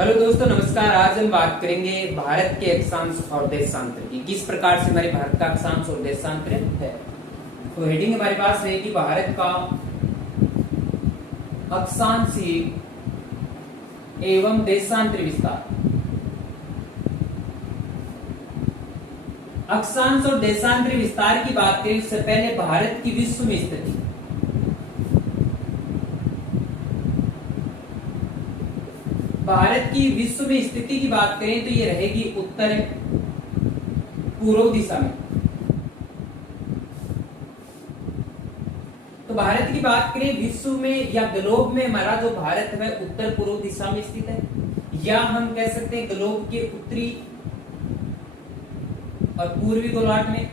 Hello दोस्तों, नमस्कार। आज हम बात करेंगे भारत के अक्षांश और देशांतर की। किस प्रकार से हमारे भारत का अक्षांश और देशांतर है। तो हेडिंग हमारे पास है कि भारत का अक्षांशीय एवं देशांतर विस्तार। अक्षांश और देशांतर विस्तार की बात करें उससे पहले भारत की विश्व में स्थिति। भारत की विश्व में स्थिति की बात करें तो ये रहेगी उत्तर पूर्व दिशा में। तो भारत की बात करें विश्व में या ग्लोब में, हमारा जो भारत है उत्तर पूर्व दिशा में स्थित है, या हम कह सकते हैं ग्लोब के उत्तरी और पूर्वी गोलार्ध में,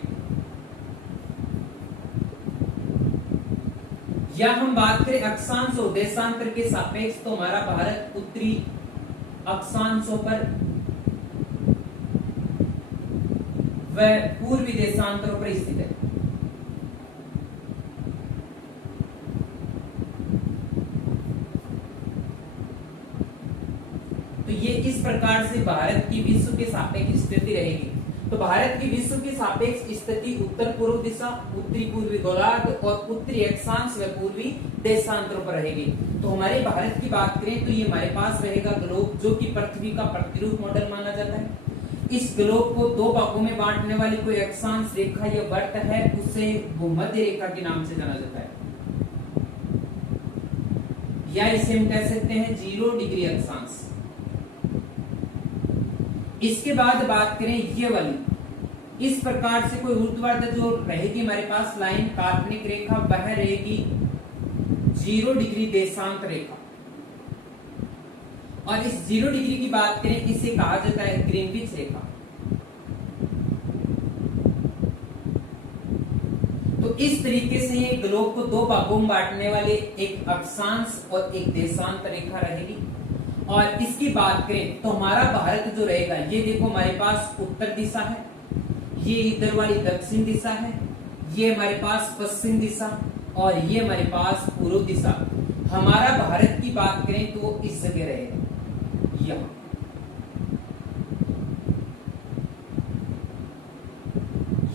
या हम बात करें अक्षांश और देशांतर के सापेक्ष तो हमारा भारत उत्तरी अक्षांशों पर व पूर्वी देशांतरों पर स्थित है। तो ये इस प्रकार से भारत की विश्व के सापेक्ष स्थिति रहेगी। तो भारत की विश्व की सापेक्ष स्थिति उत्तर पूर्व दिशा, उत्तरी पूर्वी गोलार्ध और उत्तरी अक्षांश व पूर्वी देशांतरों पर रहेगी। तो हमारे भारत की बात करें तो ये हमारे पास रहेगा ग्लोब, जो कि पृथ्वी का प्रतिरूप मॉडल माना जाता है। इस ग्लोब को दो भागों में बांटने वाली कोई अक्षांश रेखा या वर्त है, उसे भूमध्य रेखा के नाम से जाना जाता है, या इसे हम कह सकते हैं 0 डिग्री अक्षांश। इसके बाद बात करें ये वाली, इस प्रकार से कोई ऊर्ध्वाधर जो रहेगी हमारे पास लाइन, काल्पनिक रेखा, वह रहेगी 0 डिग्री देशांत रेखा। और इस 0 डिग्री की बात करें, इसे कहा जाता है ग्रीनविच रेखा। तो इस तरीके से ये ग्लोब को दो भागों में बांटने वाले एक अक्षांश और एक देशांत रेखा रहेगी। और इसकी बात करें तो हमारा भारत जो रहेगा, ये देखो हमारे पास उत्तर दिशा है, ये इधर वाली दक्षिण दिशा है, ये हमारे पास पश्चिम दिशा और ये हमारे पास पूर्व दिशा। हमारा भारत की बात करें तो वो इस जगह रहेगा,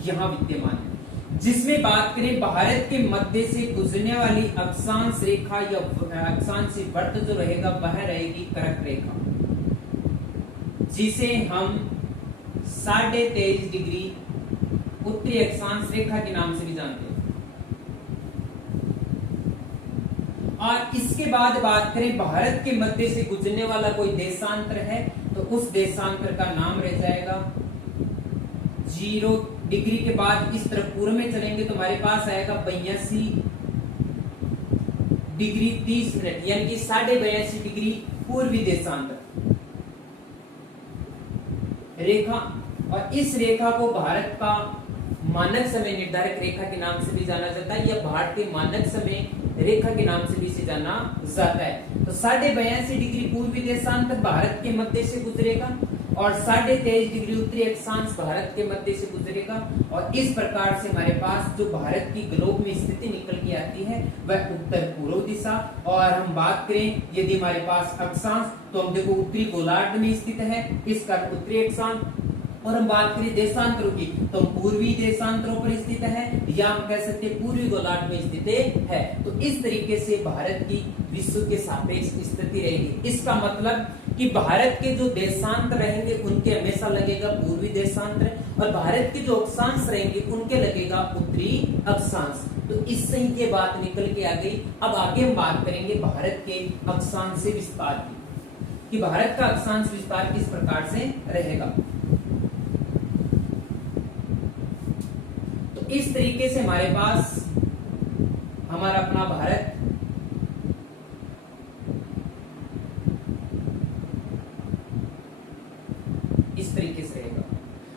यहां विद्यमान है। जिसमें बात करें भारत के मध्य से गुजरने वाली अक्षांश रेखा या अक्षांशीय वर्त जो रहेगा वह रहेगी कर्क रेखा, जिसे हम 23.5 डिग्री उत्तरी अक्षांश रेखा के नाम से भी जानते हैं। और इसके बाद बात करें भारत के मध्य से गुजरने वाला कोई देशांतर है तो उस देशांतर का नाम रह जाएगा 0 डिग्री के बाद इस तरफ पूर्व में चलेंगे तो हमारे पास आएगा 82 डिग्री 30 मिनट, यानी कि 82.5 डिग्री पूर्वी देशांतर रेखा। और इस रेखा को भारत का मानक समय निर्धारक रेखा के नाम से भी जाना जाता है, या भारतीय मानक समय रेखा के नाम से भी इसे जाना जाता है। तो 82.5 डिग्री पूर्वी देशांतर भारत के मध्य से गुजरेगा और 23.5 डिग्री उत्तरी अक्षांश भारत के मध्य से गुजरेगा। और इस प्रकार से हमारे पास जो भारत की ग्लोब में स्थिति निकल के आती है वह उत्तर पूर्व दिशा। और हम बात करें यदि हमारे पास अक्षांश तो हम देखो उत्तरी गोलार्ध में स्थित है, इसका उत्तरी अक्षांश। और हम बात करें देशांतरों की तो पूर्वी देशांतरों पर स्थित है, या हम कह सकते हैं पूर्वी गोलार्ध में स्थित है। तो इस तरीके से भारत की विश्व के सापेक्ष स्थिति रहेगी। इसका मतलब कि भारत के जो देशांतर रहेंगे उनके हमेशा लगेगा पूर्वी देशांतर, और भारत के जो अक्षांश रहेंगे उनके लगेगा उत्तरी अक्षांश। तो इससे ये बात निकल के आ गई। अब आगे हम बात करेंगे भारत के अक्षांश विस्तार की, कि भारत का अक्षांश विस्तार किस प्रकार से रहेगा। तो इस तरीके से हमारे पास हमारा अपना भारत इस तरीके से रहेगा।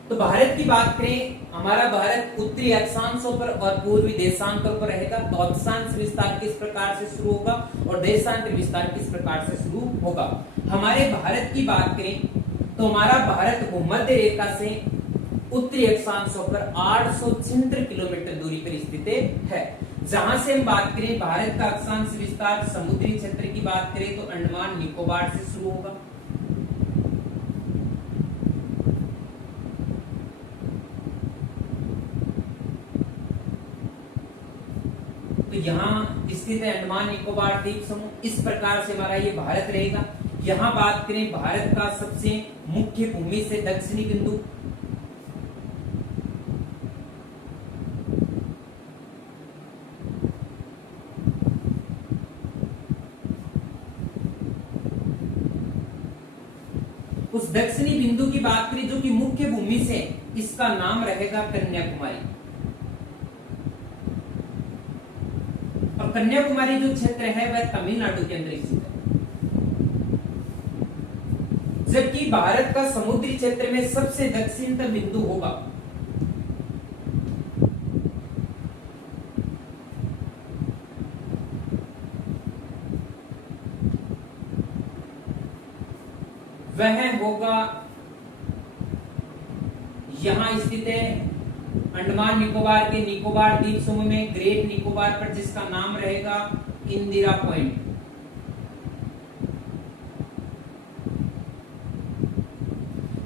तो भारत की बात करें, हमारा भारत उत्तरी अक्षांशों पर और पूर्वी देशांतरों पर रहेगा। तो अक्षांश विस्तार किस प्रकार से शुरू होगा और देशांतर विस्तार किस प्रकार से शुरू होगा। हमारे भारत की बात करें तो हमारा भारत भूमध्य रेखा से उत्तरी अक्षांशों पर 876 किलोमीटर दूरी पर स्थित है। जहां से हम बात करें भारत का अक्षांश विस्तार, समुद्री क्षेत्र की बात करें तो अंडमान निकोबार से शुरू होगा। यहाँ स्थित है अंडमान निकोबार द्वीप समूह। इस प्रकार से हमारा ये भारत रहेगा। यहाँ बात करें भारत का सबसे मुख्य भूमि से दक्षिणी बिंदु, उस दक्षिणी बिंदु की बात करें जो कि मुख्य भूमि से, इसका नाम रहेगा कन्याकुमारी। और कन्याकुमारी जो क्षेत्र है वह तमिलनाडु के अंदर स्थित है। जबकि भारत का समुद्री क्षेत्र में सबसे दक्षिणतम बिंदु होगा वह होगा, यहां स्थित है अंडमान निकोबार के निकोबार द्वीप समूह में ग्रेट निकोबार पर, जिसका नाम रहेगा इंदिरा पॉइंट।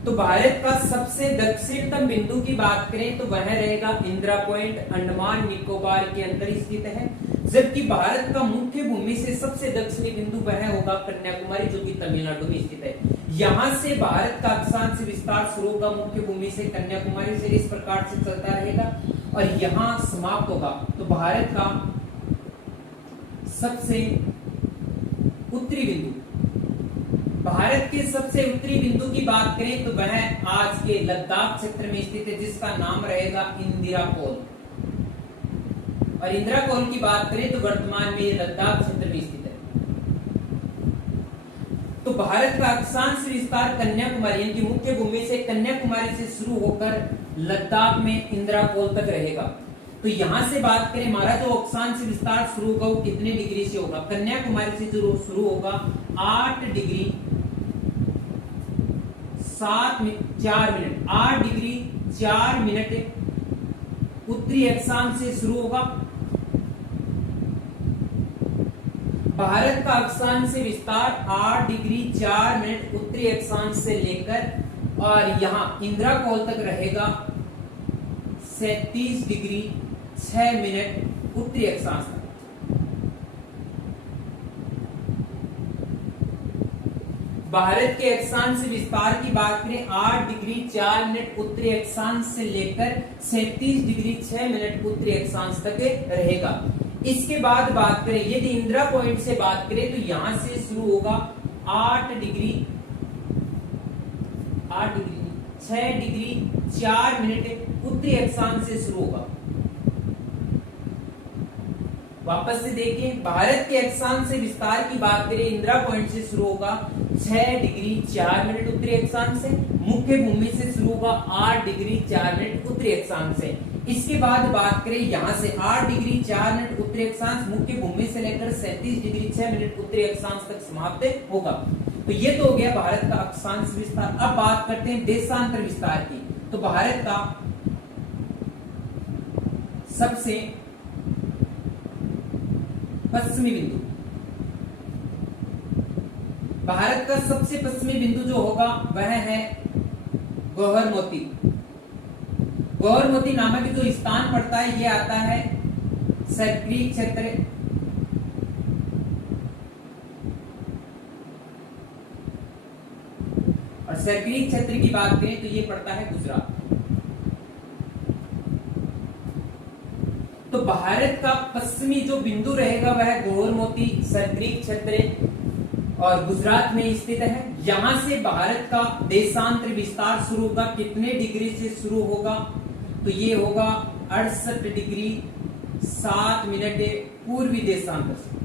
तो भारत का सबसे दक्षिणतम बिंदु की बात करें तो वह रहेगा इंदिरा पॉइंट, अंडमान निकोबार के अंदर स्थित है। जबकि भारत का मुख्य भूमि से सबसे दक्षिणी बिंदु वह होगा कन्याकुमारी, जो कि तमिलनाडु में स्थित है। यहां से भारत का अक्षांश विस्तार शुरू होगा मुख्य भूमि से कन्याकुमारी से, इस प्रकार से चलता रहेगा और यहां समाप्त होगा। तो भारत का सबसे उत्तरी बिंदु, भारत के सबसे उत्तरी बिंदु की बात करें तो वह आज के लद्दाख क्षेत्र में स्थित है, जिसका नाम रहेगा इंदिरा कोल। और इंदिरा कोल की बात करें तो वर्तमान में लद्दाख क्षेत्र में स्थित है। तो भारत का अक्षांश विस्तार कन्याकुमारी यानी मुख्य भूमि से कन्याकुमारी से शुरू होकर लद्दाख में इंदिरा कोल तक रहेगा। तो यहां से बात करें हमारा जो अक्षांश विस्तार शुरू होगा वो कितने डिग्री से होगा, कन्याकुमारी से जो शुरू होगा 8 डिग्री 4 मिनट, 8 डिग्री 4 मिनट उत्तरी अक्षांश से शुरू होगा। भारत का अक्षांश विस्तार 8 डिग्री 4 मिनट उत्तरी अक्षांश से लेकर और यहां इंदिरा कोल तक रहेगा 37 डिग्री 6 मिनट उत्तरी अक्षांश तक। भारत के अक्षांश विस्तार की बात करें 8 डिग्री 4 मिनट उत्तरी अक्षांश से लेकर 37 डिग्री 6 मिनट उत्तरी अक्षांश तक रहेगा। इसके बाद बात करें यदि इंदिरा पॉइंट से बात करें तो यहां से शुरू होगा 8 डिग्री 6 डिग्री 4 मिनट उत्तरी अक्षांश से शुरू होगा। वापस से देखें, भारत के अक्षांश से विस्तार की बात करें इंदिरा पॉइंट से शुरू होगा 6 डिग्री 4 मिनट उत्तरी अक्षांश से, मुख्य भूमि से शुरू होगा 8 डिग्री 4 मिनट उत्तरी अक्षांश से। इसके बाद बात करें यहां से 8 डिग्री 4 मिनट उत्तरी अक्षांश मुख्य भूमि से लेकर 37 डिग्री 6 मिनट उत्तरी अक्षांश तक समाप्त होगा। तो ये तो हो गया भारत का अक्षांश विस्तार। अब बात करते हैं देशांतर विस्तार की। तो भारत का सबसे पश्चिमी बिंदु, भारत का सबसे पश्चिमी बिंदु जो होगा वह है गौहरमोती। गौहरमोती नामक जो स्थान पड़ता है यह आता है सर्क्रीक क्षेत्र, और सर्क्रीक क्षेत्र की बात करें तो यह पड़ता है गुजरात। तो भारत का पश्चिमी जो बिंदु रहेगा वह गौहरमोती, सर्क्रीक क्षेत्र और गुजरात में स्थित है। यहां से भारत का देशांतर विस्तार शुरू होगा, कितने डिग्री से शुरू होगा तो ये होगा 68 डिग्री 7 मिनट पूर्वी देशांतर से।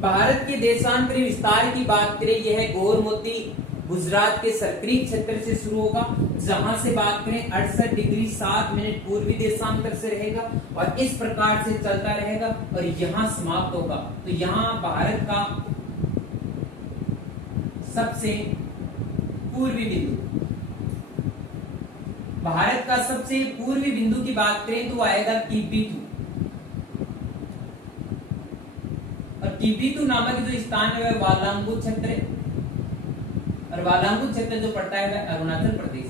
भारत के देशांतरी विस्तार की बात करें यह गौहरमोती गुजरात के सर्क्रीक क्षेत्र से शुरू होगा, जहां से बात करें 68 डिग्री 7 मिनट पूर्वी देशांतर से रहेगा और इस प्रकार से चलता रहेगा और यहां समाप्त होगा। तो यहां भारत का सबसे पूर्वी बिंदु, भारत का सबसे पूर्वी बिंदु की बात करें तो आएगा कीपीटू। और कीपीटू नामक जो स्थान है वह वालांगू क्षेत्र है और वालांगू क्षेत्र जो पड़ता है वह अरुणाचल प्रदेश।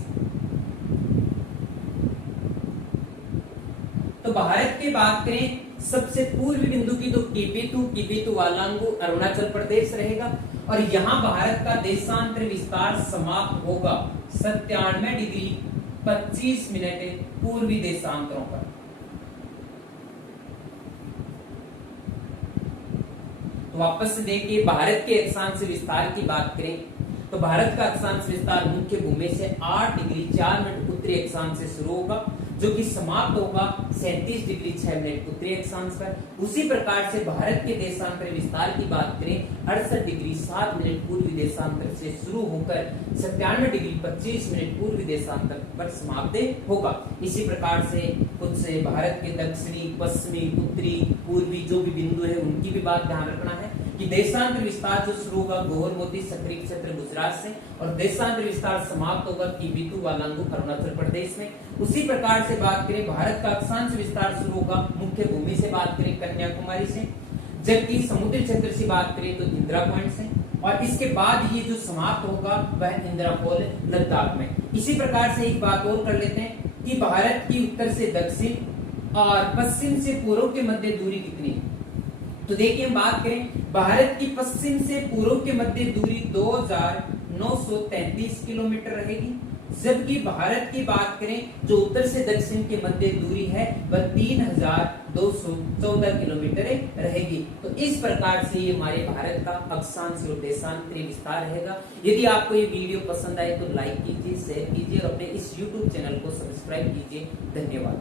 तो भारत की बात करें सबसे पूर्वी बिंदु की तो कीपेतु वालांगू अरुणाचल प्रदेश रहेगा और यहाँ भारत का देशांतर विस्तार समाप्त होगा 97 डिग्री 25 मिनट पूर्वी देशांतरों पर। तो वापस से देखिए भारत के अक्षांश विस्तार की बात करें तो भारत का अक्षांश विस्तार मुख्य भूमि से 8 डिग्री 4 मिनट उत्तरी अक्षांश से शुरू होगा जो कि समाप्त होगा 37 डिग्री 6 मिनट उत्तरी अक्षांश पर। उसी प्रकार से भारत के देशांतर विस्तार की बात करें 68 डिग्री 7 मिनट पूर्वी देशांतर से शुरू होकर 97 डिग्री 25 मिनट पूर्वी देशांतर पर समाप्त होगा। इसी प्रकार से कुछ से भारत के दक्षिणी पश्चिमी उत्तरी पूर्वी जो भी बिंदु है उनकी भी बात ध्यान रखना है कि देशांतर विस्तार जो शुरू होगा गोहर मोती सक्रिय क्षेत्र गुजरात से और देशांतर विस्तार समाप्त होगा कीबीतू वालांगू अरुणाचल प्रदेश में। उसी प्रकार से बात करें भारत का अक्षांश विस्तार शुरू होगा मुख्य भूमि से बात करें कन्याकुमारी से, जबकि समुद्री क्षेत्र से बात करें तो इंदिरा पॉइंट से और इसके बाद ये जो समाप्त होगा वह इंदिरा कोल लद्दाख में। इसी प्रकार से एक बात और कर लेते हैं कि भारत की उत्तर से दक्षिण और पश्चिम से पूर्व के मध्य दूरी कितनी है। तो देखिए हम बात करें भारत की पश्चिम से पूर्व के मध्य दूरी 2933 किलोमीटर रहेगी, जबकि भारत की बात करें जो उत्तर से दक्षिण के मध्य दूरी है वह 3214 किलोमीटर रहेगी। तो इस प्रकार से ये हमारे भारत का अक्षांश और देशांतरीय विस्तार रहेगा। यदि आपको ये वीडियो पसंद आए तो लाइक कीजिए, शेयर कीजिए और अपने इस YouTube चैनल को सब्सक्राइब कीजिए। धन्यवाद।